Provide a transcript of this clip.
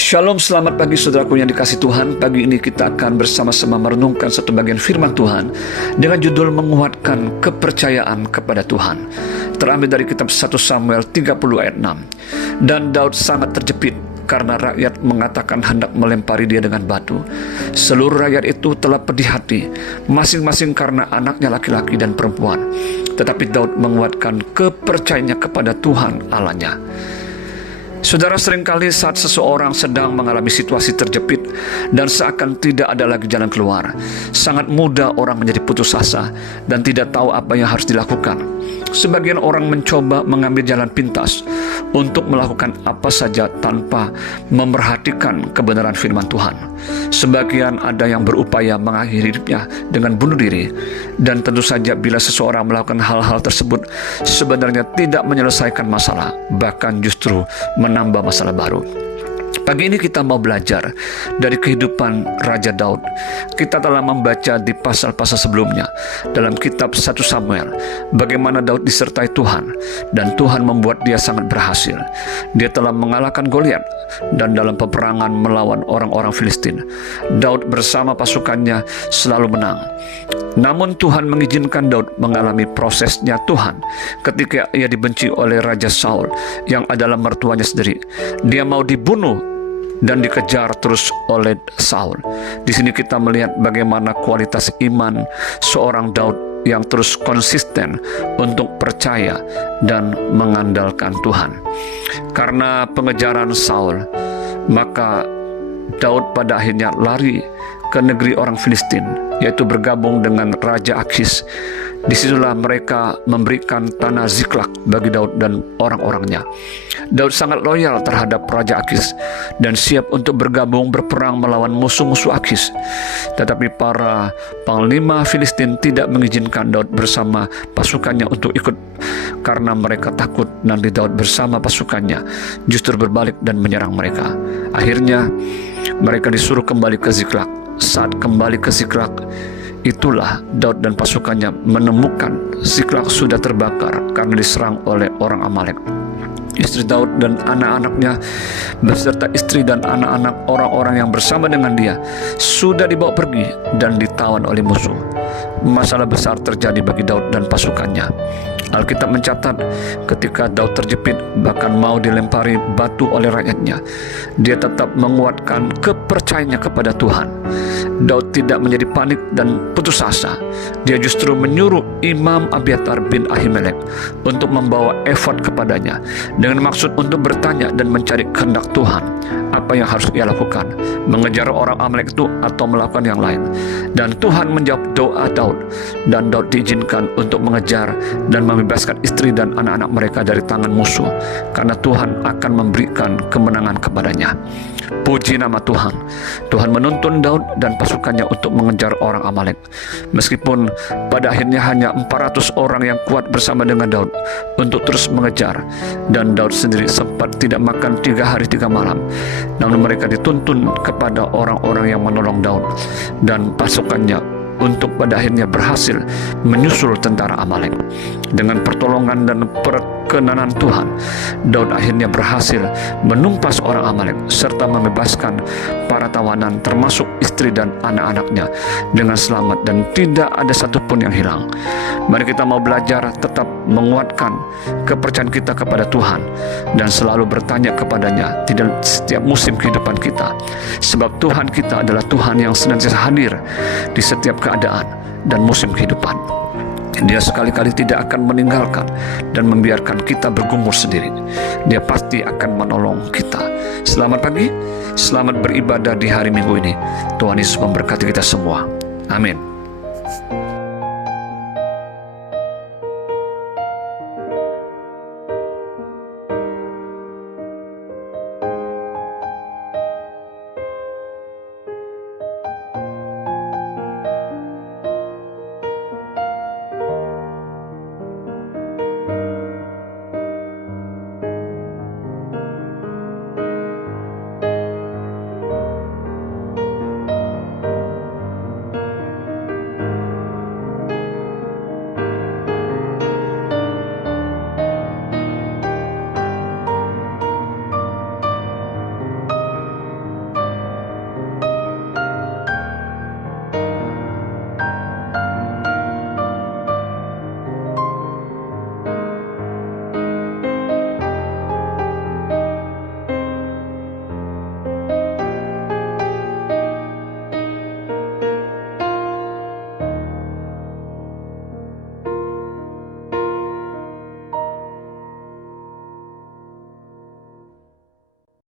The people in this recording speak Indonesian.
Shalom, selamat pagi saudaraku yang dikasih Tuhan. Pagi ini kita akan bersama-sama merenungkan satu bagian firman Tuhan dengan judul menguatkan kepercayaan kepada Tuhan. Terambil dari kitab 1 Samuel 30 ayat 6. Dan Daud sangat terjepit karena rakyat mengatakan hendak melempari dia dengan batu. Seluruh rakyat itu telah pedih hati, masing-masing karena anaknya laki-laki dan perempuan. Tetapi Daud menguatkan kepercayaannya kepada Tuhan Allahnya. Saudara, seringkali saat seseorang sedang mengalami situasi terjepit dan seakan tidak ada lagi jalan keluar, sangat mudah orang menjadi putus asa dan tidak tahu apa yang harus dilakukan. Sebagian orang mencoba mengambil jalan pintas untuk melakukan apa saja tanpa memerhatikan kebenaran firman Tuhan. Sebagian ada yang berupaya mengakhiri hidupnya dengan bunuh diri. Dan tentu saja bila seseorang melakukan hal-hal tersebut sebenarnya tidak menyelesaikan masalah, bahkan justru menambah masalah baru. Pagi ini kita mau belajar dari kehidupan Raja Daud. Kita telah membaca di pasal-pasal sebelumnya dalam kitab 1 Samuel bagaimana Daud disertai Tuhan dan Tuhan membuat dia sangat berhasil. Dia telah mengalahkan Goliat dan dalam peperangan melawan orang-orang Filistin, Daud bersama pasukannya selalu menang. Namun Tuhan mengizinkan Daud mengalami prosesnya Tuhan ketika ia dibenci oleh Raja Saul yang adalah mertuanya sendiri. Dia mau dibunuh dan dikejar terus oleh Saul. Di sini kita melihat bagaimana kualitas iman seorang Daud yang terus konsisten untuk percaya dan mengandalkan Tuhan. Karena pengejaran Saul, maka Daud pada akhirnya lari ke negeri orang Filistin, yaitu bergabung dengan Raja Akis. Disitulah mereka memberikan tanah Ziklag bagi Daud dan orang-orangnya. Daud sangat loyal terhadap Raja Akis dan siap untuk bergabung berperang melawan musuh-musuh Akis. Tetapi para panglima Filistin tidak mengizinkan Daud bersama pasukannya untuk ikut karena mereka takut nanti Daud bersama pasukannya justru berbalik dan menyerang mereka. Akhirnya mereka disuruh kembali ke Ziklag. Saat kembali ke Ziklag, itulah Daud dan pasukannya menemukan Ziklag sudah terbakar karena diserang oleh orang Amalek. Istri Daud dan anak-anaknya beserta istri dan anak-anak orang-orang yang bersama dengan dia sudah dibawa pergi dan ditawan oleh musuh. Masalah besar terjadi bagi Daud dan pasukannya. Alkitab mencatat ketika Daud terjepit bahkan mau dilempari batu oleh rakyatnya, dia tetap menguatkan kepercayaannya kepada Tuhan. Daud tidak menjadi panik dan putus asa. Dia justru menyuruh Imam Abiatar bin Ahimelek untuk membawa efod kepadanya dengan maksud untuk bertanya dan mencari kehendak Tuhan. Apa yang harus ia lakukan, mengejar orang Amalek itu atau melakukan yang lain. Dan Tuhan menjawab doa Daud, dan Daud diizinkan untuk mengejar dan membebaskan istri dan anak-anak mereka dari tangan musuh, karena Tuhan akan memberikan kemenangan kepadanya. Puji nama Tuhan. Tuhan menuntun Daud dan pasukannya untuk mengejar orang Amalek. Meskipun pada akhirnya hanya 400 orang yang kuat bersama dengan Daud untuk terus mengejar, dan Daud sendiri sempat tidak makan 3 hari 3 malam. Namun mereka dituntun kepada orang-orang yang menolong Daud dan pasukannya untuk pada akhirnya berhasil menyusul tentara Amalek. Dengan pertolongan dan perkenanan Tuhan, Daud akhirnya berhasil menumpas orang Amalek serta membebaskan para tawanan termasuk istri dan anak-anaknya dengan selamat dan tidak ada satupun yang hilang. Mari kita mau belajar tetap menguatkan kepercayaan kita kepada Tuhan dan selalu bertanya kepadanya di dalam setiap musim kehidupan kita. Sebab Tuhan kita adalah Tuhan yang senantiasa hadir di setiap keadaan dan musim kehidupan. Dia sekali-kali tidak akan meninggalkan dan membiarkan kita bergumul sendiri. Dia pasti akan menolong kita. Selamat pagi, selamat beribadah di hari Minggu ini. Tuhan Yesus memberkati kita semua. Amin.